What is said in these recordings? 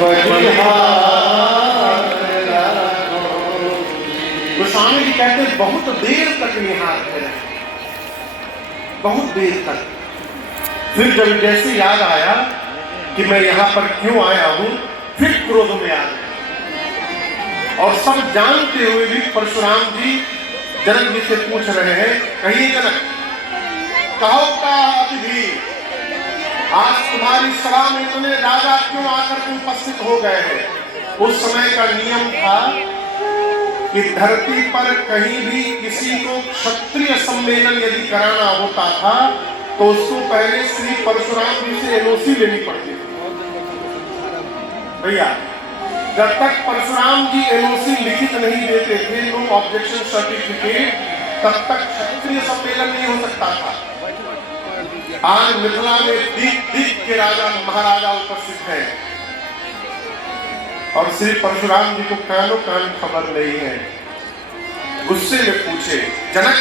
गोस्वामी जी कहते हैं बहुत देर तक निहारते रहे, बहुत देर तक। फिर जब जैसे याद आया कि मैं यहाँ पर क्यों आया हूँ, फिर क्रोध में आ गए। और सब जानते हुए भी परशुराम जी जनक जी से पूछ रहे हैं, कहिए जनक, कहो का अतिथि, आज तुम्हारी सभा में इतने राजा क्यों आकर के उपस्थित हो गए हैं। उस समय का नियम था कि धरती पर कहीं भी किसी को क्षत्रिय सम्मेलन यदि कराना होता था तो उसको पहले श्री परशुराम जी से एनओसी लेनी पड़ती थी। भैया, जब तक परशुराम जी एनओसी लिखित नहीं देते थे, नो ऑब्जेक्शन सर्टिफिकेट, तब तक क्षत्रिय सम्मेलन नहीं हो सकता था। आज मिथिला में दिक दिक के राजा महाराजा उपस्थित हैं और श्री परशुराम जी को कानो कान खबर नहीं है। गुस्से में पूछे, जनक,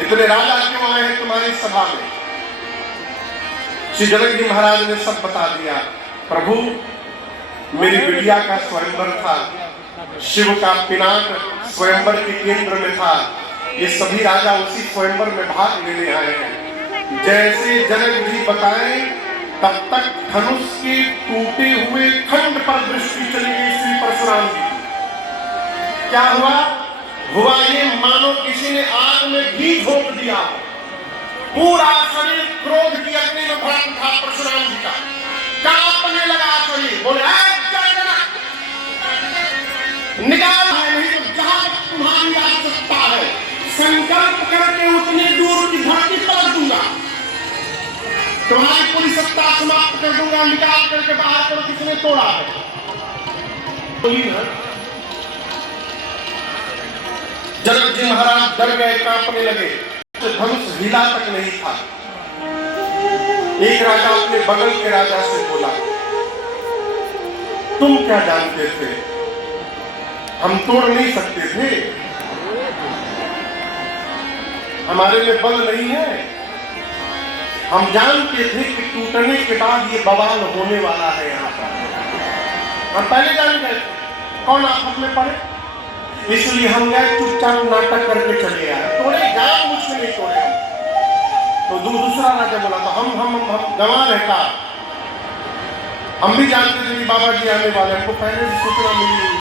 इतने राजा क्यों आए हैं तुम्हारी सभा में। श्री जनक जी महाराज ने सब बता दिया। प्रभु, मेरी बिटिया का स्वयंवर था, शिव का पिनाक स्वयंवर के केंद्र में था। ये सभी राजा उसी स्वयंवर में भाग लेने आए हैं। जैसे जनक जी बताए तब तक धनुष के टूटे हुए खंड पर दृष्टि चली गई श्री परशुराम जी। क्या हुआ ये मानो किसी ने आग में घी झोंक दिया। पूरा शरीर क्रोध की अग्नि में भड़क उठा परशुराम जी का, कांपने लगा शरीर। बोले, निकाल है, नहीं तो जहां तक तुम्हारी आवश्यकता है संकल्प करके उतनी दूर की धरती पलट दूंगा, तुम्हारी पूरी सत्ता समाप्त कर दूंगा, निकाल करके बाहर करो, किसने तोड़ा है। जनक जी महाराज डर गए, कांपने लगे। तो धनुष हिला तक नहीं था। एक राजा अपने बगल के राजा से बोला, तुम क्या जानते थे, हम तोड़ नहीं सकते थे, हमारे में बल नहीं है। हम जानते थे कि टूटने के बाद ये बवाल होने वाला है। यहाँ पर हम पहले जान गए कौन आफत में पड़े, इसलिए हम गए चुपचाप नाटक करके चले आए। तोड़े जान मुझसे नहीं तोड़े। तो दूसरा राजा बोला तो हम गंवा रहता, हम भी जानते थे कि बाबा जी आने वाले, हमको पहले से सूचना मिली।